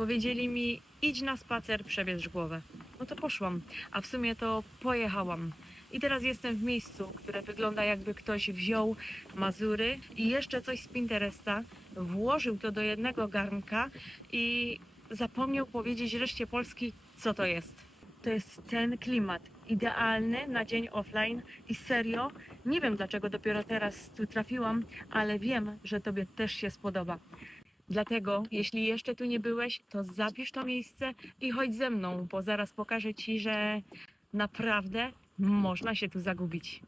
Powiedzieli mi, idź na spacer, przebierz głowę. No to poszłam, a w sumie to pojechałam. I teraz jestem w miejscu, które wygląda jakby ktoś wziął Mazury i jeszcze coś z Pinteresta, włożył to do jednego garnka i zapomniał powiedzieć reszcie Polski, co to jest. To jest ten klimat, idealny na dzień offline i serio, nie wiem dlaczego dopiero teraz tu trafiłam, ale wiem, że Tobie też się spodoba. Dlatego, jeśli jeszcze tu nie byłeś, to zapisz to miejsce i chodź ze mną, bo zaraz pokażę Ci, że naprawdę można się tu zagubić.